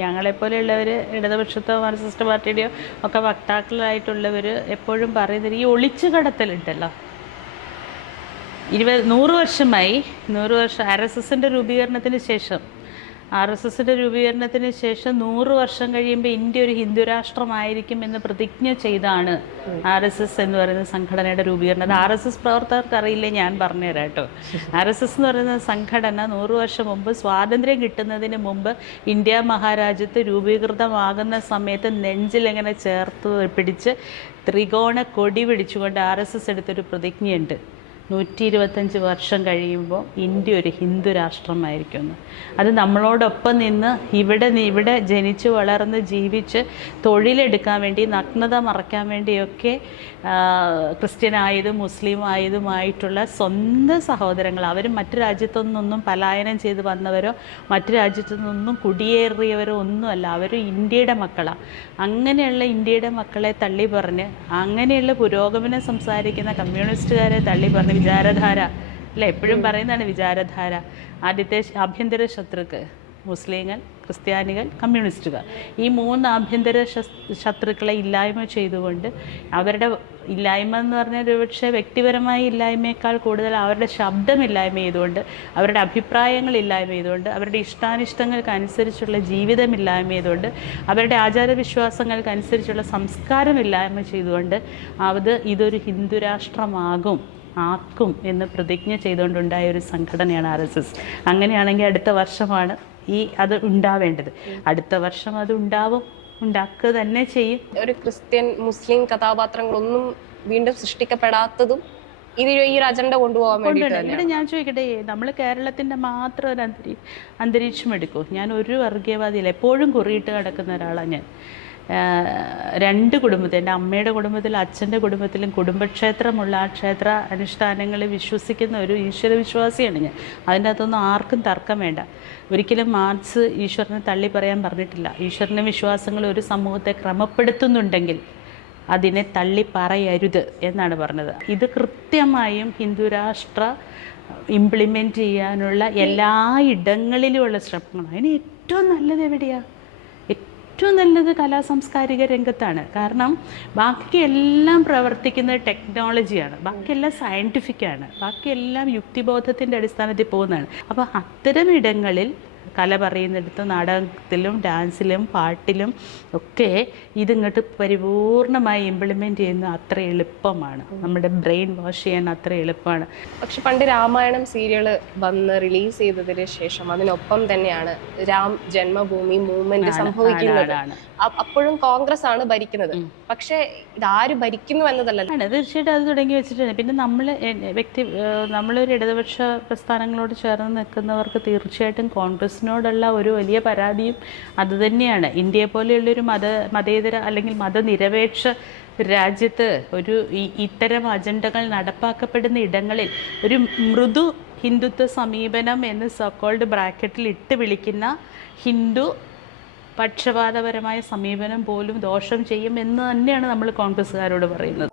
ഞങ്ങളെപ്പോലെയുള്ളവർ ഇടതുപക്ഷത്തോ Marxist പാർട്ടിയുടെയോ ഒക്കെ വക്താക്കളായിട്ടുള്ളവർ എപ്പോഴും പറയുന്നത് ഈ ഒളിച്ചു കടത്തലുണ്ടല്ലോ. 100 വർഷമായി, 100 വർഷം ആർ എസ് എസിൻ്റെ രൂപീകരണത്തിന് ശേഷം 100 വർഷം കഴിയുമ്പോൾ ഇന്ത്യ ഒരു ഹിന്ദു രാഷ്ട്രമായിരിക്കും എന്ന് പ്രതിജ്ഞ ചെയ്താണ് RSS എന്ന് പറയുന്ന സംഘടനയുടെ രൂപീകരണം. അത് RSS പ്രവർത്തകർക്ക് അറിയില്ലേ, ഞാൻ പറഞ്ഞുതരാം കേട്ടോ. RSS എന്ന് പറയുന്ന സംഘടന 100 വർഷം മുമ്പ്, സ്വാതന്ത്ര്യം കിട്ടുന്നതിന് മുമ്പ്, ഇന്ത്യ മഹാരാജ്യത്ത് രൂപീകൃതമാകുന്ന സമയത്ത് നെഞ്ചിലെങ്ങനെ ചേർത്ത് പിടിച്ച് ത്രികോണ കൊടി പിടിച്ചുകൊണ്ട് RSS എടുത്തൊരു പ്രതിജ്ഞയുണ്ട്. 125 വർഷം കഴിയുമ്പോൾ ഇന്ത്യ ഒരു ഹിന്ദു രാഷ്ട്രമായിരിക്കുമെന്ന്. അത് നമ്മളോടൊപ്പം നിന്ന് ഇവിടെ ജനിച്ച് വളർന്ന് ജീവിച്ച് തൊഴിലെടുക്കാൻ വേണ്ടി, നഗ്നത മറയ്ക്കാൻ വേണ്ടിയൊക്കെ ക്രിസ്ത്യൻ ആയതും മുസ്ലിം ആയതുമായിട്ടുള്ള സ്വന്തം സഹോദരങ്ങൾ, അവർ മറ്റു രാജ്യത്തുനിന്നൊന്നും പലായനം ചെയ്ത് വന്നവരോ മറ്റു രാജ്യത്തു നിന്നൊന്നും കുടിയേറിയവരോ ഒന്നുമല്ല, അവർ ഇന്ത്യയുടെ മക്കളാണ്. അങ്ങനെയുള്ള ഇന്ത്യയുടെ മക്കളെ തള്ളി പറഞ്ഞ്, അങ്ങനെയുള്ള പുരോഗമനം സംസാരിക്കുന്ന കമ്മ്യൂണിസ്റ്റുകാരെ തള്ളി പറഞ്ഞ് വിചാരധാര അല്ല, എപ്പോഴും പറയുന്നതാണ് വിചാരധാര. ആദ്യത്തെ ആഭ്യന്തര ശത്രുക്കൾ മുസ്ലിങ്ങൾ, ക്രിസ്ത്യാനികൾ, കമ്മ്യൂണിസ്റ്റുകാർ. ഈ 3 ആഭ്യന്തര ശത്രുക്കളെ ഇല്ലായ്മ ചെയ്തുകൊണ്ട്, അവരുടെ ഇല്ലായ്മ എന്ന് പറഞ്ഞാൽ ഒരുപക്ഷെ വ്യക്തിപരമായ ഇല്ലായ്മയേക്കാൾ കൂടുതൽ അവരുടെ ശബ്ദമില്ലായ്മ ചെയ്തുകൊണ്ട്, അവരുടെ അഭിപ്രായങ്ങൾ ഇല്ലായ്മ ചെയ്തുകൊണ്ട്, അവരുടെ ഇഷ്ടാനിഷ്ടങ്ങൾക്കനുസരിച്ചുള്ള ജീവിതമില്ലായ്മ ചെയ്തുകൊണ്ട്, അവരുടെ ആചാരവിശ്വാസങ്ങൾക്കനുസരിച്ചുള്ള സംസ്കാരമില്ലായ്മ ചെയ്തുകൊണ്ട് ഇതൊരു ഹിന്ദുരാഷ്ട്രമാകും, ആക്കും എന്ന് പ്രതിജ്ഞ ചെയ്തുകൊണ്ടുണ്ടായ ഒരു സംഘടനയാണ് RSS. അങ്ങനെയാണെങ്കിൽ അടുത്ത വർഷമാണ് അത് ഉണ്ടാവേണ്ടത്. അടുത്ത വർഷം അത് ഉണ്ടാക്കുക തന്നെ ചെയ്യും. ഒരു ക്രിസ്ത്യൻ മുസ്ലിം കഥാപാത്രങ്ങളൊന്നും വീണ്ടും സൃഷ്ടിക്കപ്പെടാത്തതും ഈ ഒരു അജണ്ട കൊണ്ടുപോകാൻ വേണ്ടി. ഇവിടെ ഞാൻ ചോദിക്കട്ടെ, നമ്മൾ കേരളത്തിൻ്റെ മാത്രം ഒരു അന്തരീക്ഷം എടുക്കൂ. ഞാൻ ഒരു വർഗീയവാദിയില്ല, എപ്പോഴും കുറിയിട്ട് കിടക്കുന്ന ഒരാളാണ് ഞാൻ. 2 കുടുംബത്തിൽ, എൻ്റെ അമ്മയുടെ കുടുംബത്തിലും അച്ഛൻ്റെ കുടുംബത്തിലും കുടുംബക്ഷേത്രമുള്ള ആ ക്ഷേത്ര അനുഷ്ഠാനങ്ങളിൽ വിശ്വസിക്കുന്ന ഒരു ഈശ്വര വിശ്വാസിയാണ് ഞാൻ. അതിൻ്റെ അകത്തൊന്നും ആർക്കും തർക്കം വേണ്ട. ഒരിക്കലും മാർക്സ് ഈശ്വരനെ തള്ളി പറയാൻ പറഞ്ഞിട്ടില്ല. ഈശ്വരൻ്റെ വിശ്വാസങ്ങൾ ഒരു സമൂഹത്തെ ക്രമപ്പെടുത്തുന്നുണ്ടെങ്കിൽ അതിനെ തള്ളി പറയരുത് എന്നാണ് പറഞ്ഞത്. ഇത് കൃത്യമായും ഹിന്ദുരാഷ്ട്ര ഇംപ്ലിമെൻറ്റ് ചെയ്യാനുള്ള എല്ലാ ഇടങ്ങളിലുമുള്ള ശ്രമങ്ങളാണ്. അതിന് ഏറ്റവും നല്ലത് എവിടെയാണ്? ഏറ്റവും നല്ലത് കലാസാംസ്കാരിക രംഗത്താണ്. കാരണം ബാക്കിയെല്ലാം പ്രവർത്തിക്കുന്നത് ടെക്നോളജിയാണ്, ബാക്കിയെല്ലാം സയൻറ്റിഫിക്കാണ്, ബാക്കിയെല്ലാം യുക്തിബോധത്തിൻ്റെ അടിസ്ഥാനത്തിൽ പോകുന്നതാണ്. അപ്പോൾ അത്തരം ഇടങ്ങളിൽ കല പറയുന്നിടത്ത് നാടകത്തിലും ഡാൻസിലും പാട്ടിലും ഒക്കെ ഇതിങ്ങോട്ട് പരിപൂർണമായി ഇംപ്ലിമെൻറ്റ് ചെയ്യുന്ന അത്ര എളുപ്പമാണ്, നമ്മുടെ ബ്രെയിൻ വാഷ് ചെയ്യാൻ അത്ര എളുപ്പമാണ്. പക്ഷെ പണ്ട് രാമായണം സീരിയൽ വന്ന് റിലീസ് ചെയ്തതിന് ശേഷം അതിനൊപ്പം തന്നെയാണ് രാം ജന്മഭൂമി മൂവ്മെന്റ് സംഭവിക്കുന്നത്. അപ്പോഴും കോൺഗ്രസ് ആണ് ഭരിക്കുന്നത്. പക്ഷെ ഇതാര് ഭരിക്കുന്നു എന്നതല്ല, തീർച്ചയായിട്ടും അത് തുടങ്ങി വെച്ചിട്ടുണ്ട്. പിന്നെ നമ്മളൊരു ഇടതുപക്ഷ പ്രസ്ഥാനങ്ങളോട് ചേർന്ന് നിൽക്കുന്നവർക്ക് തീർച്ചയായിട്ടും കോൺഗ്രസിനോടുള്ള ഒരു വലിയ പരാതിയും അതുതന്നെയാണ്. ഇന്ത്യയെ പോലെയുള്ളൊരു മതേതര അല്ലെങ്കിൽ മതനിരപേക്ഷ രാജ്യത്ത് ഇത്തരം അജണ്ടകൾ നടപ്പാക്കപ്പെടുന്ന ഇടങ്ങളിൽ ഒരു മൃദു ഹിന്ദുത്വ സമീപനം എന്ന് സോക്കോൾഡ് ബ്രാക്കറ്റിൽ ഇട്ട് വിളിക്കുന്ന ഹിന്ദു പക്ഷപാതപരമായ സമീപനം പോലും ദോഷം ചെയ്യും എന്ന് തന്നെയാണ് നമ്മൾ കോൺഗ്രസ്സുകാരോട് പറയുന്നത്.